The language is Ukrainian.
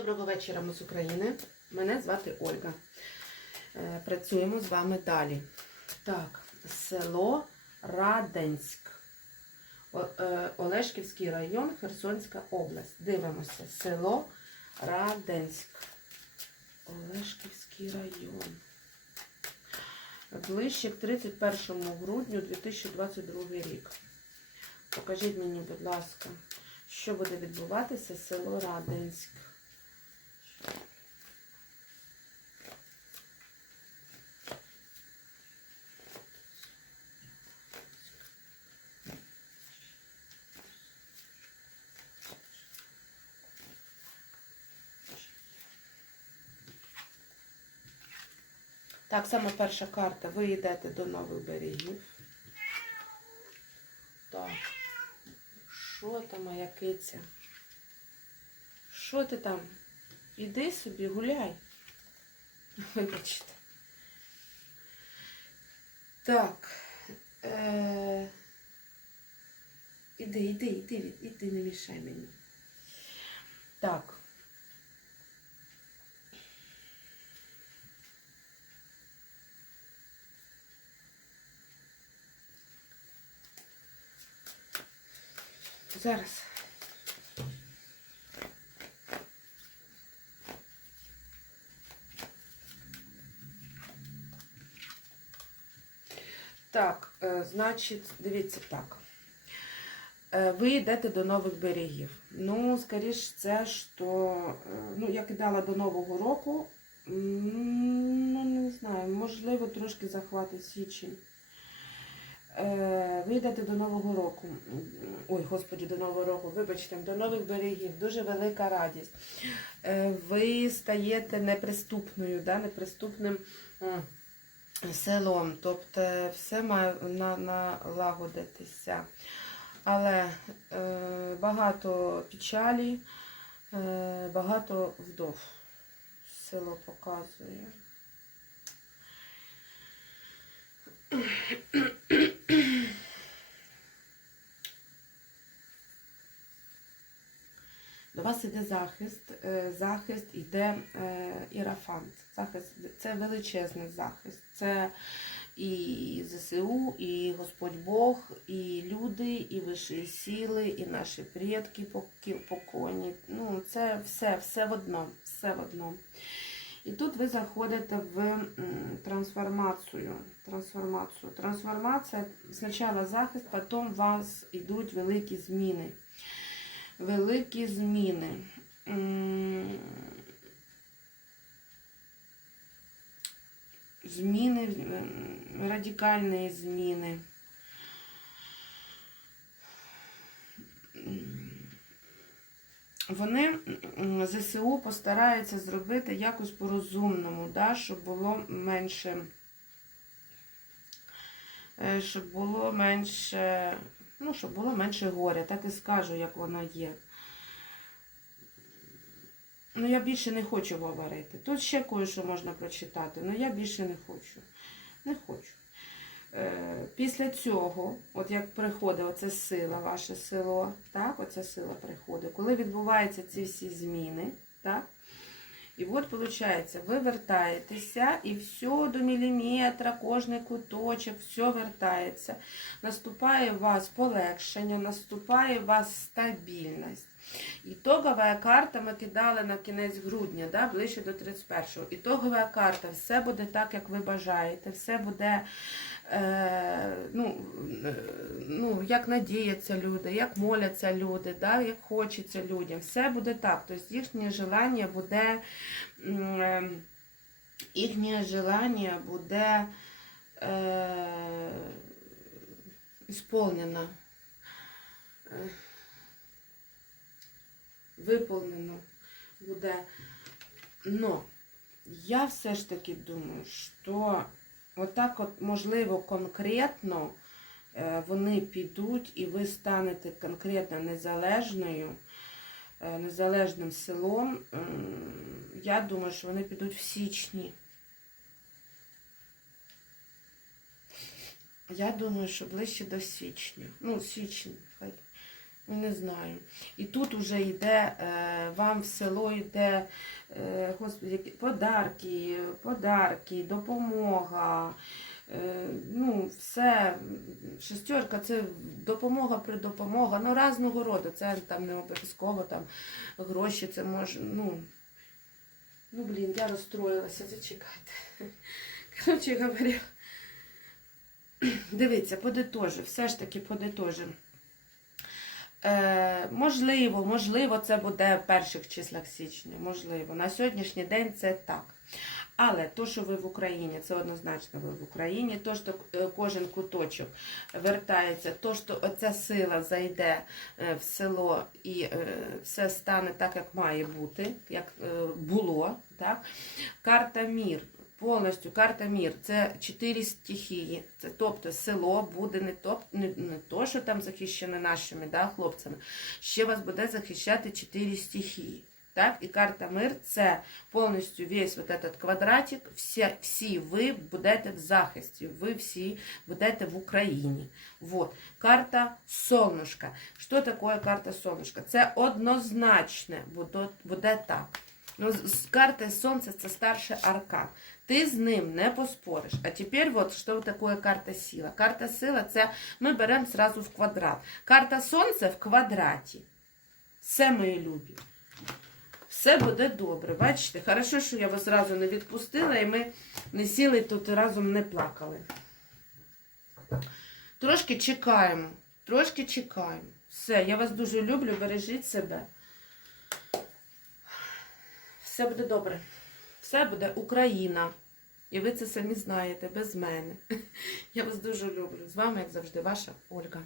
Доброго вечора, ми з України. Мене звати Ольга. Е, Працюємо з вами далі. Так, село Раденськ. Е, Олешківський район, Херсонська область. Дивимося. Село Раденськ. Олешківський район. Ближче к 31 грудню 2022 рік. Покажіть мені, будь ласка, що буде відбуватися село Раденськ. Так, саме перша карта. Ви йдете до нових берегів. Так. Що там, моя киця? Що ти там? Іди собі, гуляй. Вибачте. Так. Е... Іди, іди, іди, іди, не мішай мені. Так. Зараз. Так, е, значить, дивіться так. Е, Ви йдете до нових берегів. Ну, скоріш, це що, е, ну, я кидала до Нового року. Ну, не знаю, можливо, трошки захватить січень. Е, Ви йдете до Нового року. Ой, господі, до Нового року, вибачте, до нових берегів. Дуже велика радість. Е, Ви стаєте неприступною, да, неприступним селом. Тобто все має на- налагодитися. Але е, багато печалі, багато вдов. Село показує. До вас іде захист. е, Захист іде е, ірафант. Захист це величезний захист. Це і ЗСУ, і Господь Бог, і люди, і вищі сили, і наші предки покойні. Ну, це все, все в одному, все в одному. І тут ви заходите в трансформацію. Трансформацію. Трансформація спочатку захист, потім у вас йдуть великі зміни. Великі зміни. Зміни, радикальні зміни. Вони ЗСУ постараються зробити якось по-розумному, да, щоб було менше, е, щоб було менше, ну, щоб було менше горя, так і скажу, як воно є. Ну, я більше не хочу говорити. Тут ще кое-що можна прочитати, але я більше не хочу. Не хочу. Е, після цього, от як приходить оця сила, ваше село, так, оця сила приходить, коли відбуваються ці всі зміни, так, і от виходить, ви вертаєтеся і все до міліметра, кожний куточок, все вертається. Наступає у вас полегшення, наступає у вас стабільність. Ітогова карта ми кидали на кінець грудня, да, ближче до 31-го. Ітогова карта, все буде так, як ви бажаєте, все буде, е, ну, е, ну, як надіються люди, як моляться люди, да, як хочеться людям. Все буде так. Тобто їхнє желання буде, е, їхнє желання буде е, ісполнено. Виповнено буде. Но я все ж таки думаю, що отак от, можливо, конкретно е, вони підуть і ви станете конкретно незалежною, е, незалежним селом. Я думаю, що вони підуть в січні. Я думаю, що ближче до січня. Ну, січня, хай. Не знаю. І тут уже йде, е, вам в село йде е, господи, подарки, подарки, допомога. Е, ну, все, шестерка це допомога при допомога, ну разного роду. Це там не обов'язково там гроші, це може, ну. Ну, блін, я розстроїлася, зачекайте. Коротше говоря, дивіться, подитожив, все ж таки подитожив. Е, можливо, можливо, це буде в перших числах січня. Можливо. На сьогоднішній день це так. Але то, що ви в Україні, це однозначно ви в Україні, то, що е, кожен куточок вертається, то, що оця сила зайде е, в село і е, все стане так, як має бути, як було. Так? Карта мір Повністю карта мір це чотири стихії. Це тобто село буде не то, не, не то, що там захищене нашими да, хлопцями. Ще вас буде захищати чотири стихії. Так? І карта мир це повністю весь вот этот квадратик, всі, всі ви будете в захисті, ви всі будете в Україні. Вот. Карта солнышка. Що таке карта солнышка? Це однозначне буде, буде так. Ну, з- з карти Сонця це старший аркан. Ти з ним не поспориш. А тепер вот що таке карта сила. Карта сила це ми беремо сразу в квадрат. Карта Сонця в квадраті. Все мої любі. Все буде добре. Бачите, хорошо, що я вас разу не відпустила, і ми не сіли тут і разом не плакали. Трошки чекаємо. Трошки чекаємо. Все, я вас дуже люблю, бережіть себе. Все буде добре. Все буде Україна. І ви це самі знаєте без мене. Я вас дуже люблю. З вами, як завжди, ваша Ольга.